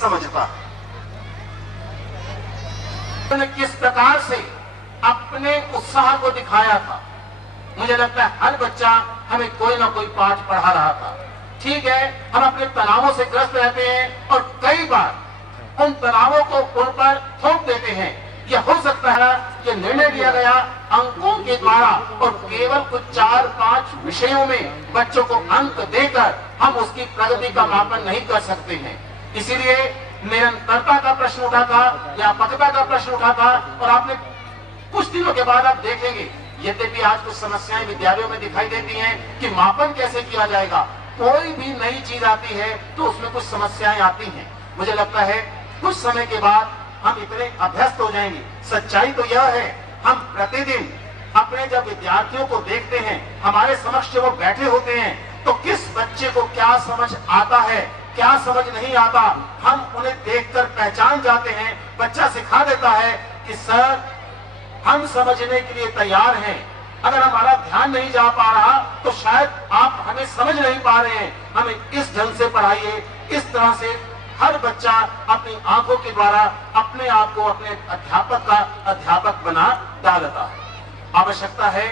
समझता है। उन्होंने किस प्रकार से अपने उत्साह को दिखाया था। मुझे लगता है हर बच्चा हमें कोई ना कोई पाठ पढ़ा रहा था। ठीक है, हम अपने तनावों से ग्रस्त रहते हैं और कई बार उन तनावों को उन पर थोप देते हैं। यह हो सकता है कि निर्णय लिया गया अंकों के द्वारा और केवल कुछ 4-5 विषयों में बच्चों को अंक देकर हम उसकी प्रगति का मापन नहीं कर सकते हैं। इसीलिए निरंतरता का प्रश्न उठा था, व्यापकता का प्रश्न उठा था। और आपने कुछ दिनों के बाद आप देखेंगे, यद्यपि आज कुछ समस्याएं विद्यालयों में दिखाई देती हैं कि मापन कैसे किया जाएगा। कोई भी नई चीज आती है तो उसमें कुछ समस्याएं आती हैं। मुझे लगता है कुछ समय के बाद हम इतने अभ्यस्त हो जाएंगे। सच्चाई तो यह है, हम प्रतिदिन अपने जब विद्यार्थियों को देखते हैं, हमारे समक्ष वो बैठे होते हैं, तो किस बच्चे को क्या समझ आता है, क्या समझ नहीं आता, हम उन्हें देखकर पहचान जाते हैं। बच्चा सिखा देता है कि सर हम समझने के लिए तैयार हैं, अगर हमारा ध्यान नहीं जा पा रहा तो शायद आप हमें समझ नहीं पा रहे हैं, हमें इस ढंग से पढ़ाइए। इस तरह से हर बच्चा अपनी आंखों के द्वारा अपने आप को अपने अध्यापक का अध्यापक बना डालता है। आवश्यकता है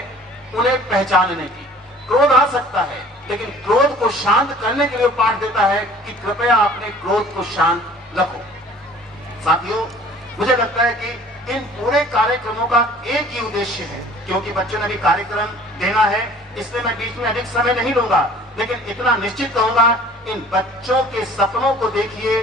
उन्हें पहचानने की। क्रोध आ सकता है, लेकिन क्रोध को शांत करने के लिए पाठ देता है कि कृपया अपने क्रोध को शांत रखो। साथियों, मुझे लगता है कि इन पूरे कार्यक्रमों का एक ही उद्देश्य है, क्योंकि बच्चों ने भी कार्यक्रम देना है, इसलिए मैं बीच में अधिक समय नहीं लूंगा, लेकिन इतना निश्चित कहूंगा, इन बच्चों के सपनों को देखिए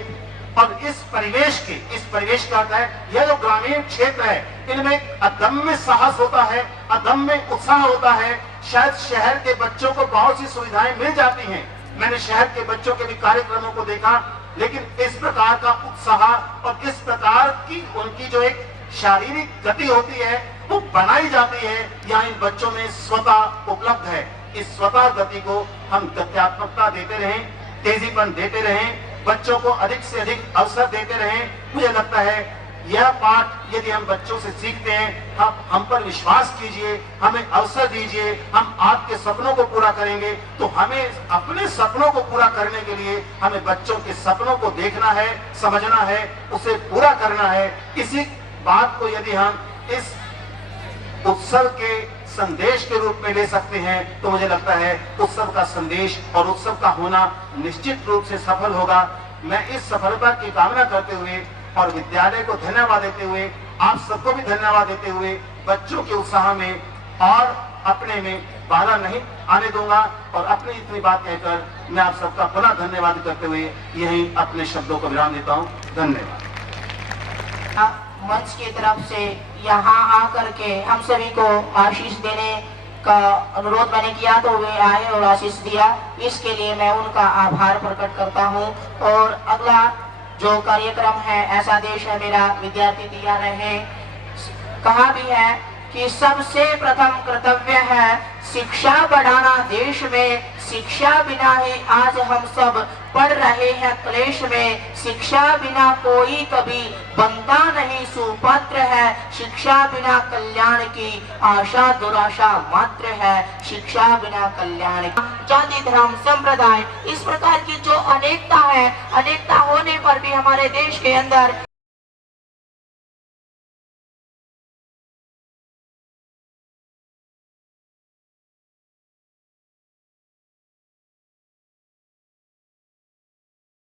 और इस परिवेश का है, यह जो ग्रामीण क्षेत्र है, इनमें अदम्य साहस होता है, अदम्य उत्साह होता है। शायद शहर के बच्चों को बहुत सी सुविधाएं मिल जाती हैं, मैंने शहर के बच्चों के भी कार्यक्रमों को देखा, लेकिन इस प्रकार का उत्साह और इस प्रकार की उनकी जो एक शारीरिक गति होती है वो बनाई जाती है, यहाँ इन बच्चों में स्वतः उपलब्ध है। इस स्वतः गति को हम गत्यात्मकता देते रहें, तेजीपन देते रहें, बच्चों को अधिक से अधिक अवसर देते रहें। मुझे लगता है यह पाठ यदि हम बच्चों से सीखते हैं, हम पर विश्वास कीजिए, हमें अवसर दीजिए, हम आपके सपनों को पूरा करेंगे। तो हमें अपने सपनों को पूरा करने के लिए हमें बच्चों के सपनों को देखना है, समझना है, उसे पूरा करना है। इसी बात को यदि हम इस उत्सव के संदेश के रूप में ले सकते हैं तो मुझे लगता है उत्सव का संदेश और उत्सव का होना निश्चित रूप से सफल होगा। मैं इस सफलता की कामना करते हुए और विद्यालय को धन्यवाद देते हुए, आप सबको भी धन्यवाद देते हुए, बच्चों के उत्साह में और अपने में बाधा नहीं आने दूंगा और अपनी इतनी बात कहकर मैं आप सबका पुनः धन्यवाद करते हुए यही अपने शब्दों को विराम देता हूँ। धन्यवाद। मंच की तरफ से यहाँ आकर के हम सभी को आशीष देने का अनुरोध मैंने किया तो वे आए और आशीष दिया, इसके लिए मैं उनका आभार प्रकट करता हूँ। और अगला जो कार्यक्रम है, ऐसा देश है मेरा, विद्यार्थी तैयार रहे। कहा भी है कि सबसे प्रथम कर्तव्य है शिक्षा बढ़ाना देश में, शिक्षा बिना ही आज हम सब पढ़ रहे हैं क्लेश में। शिक्षा बिना कोई कभी बनता नहीं सुपात्र है, शिक्षा बिना कल्याण की आशा दुराशा मात्र है, शिक्षा बिना कल्याण। जाति धर्म संप्रदाय इस प्रकार की जो अनेकता है, अनेकता होने पर भी हमारे देश के अंदर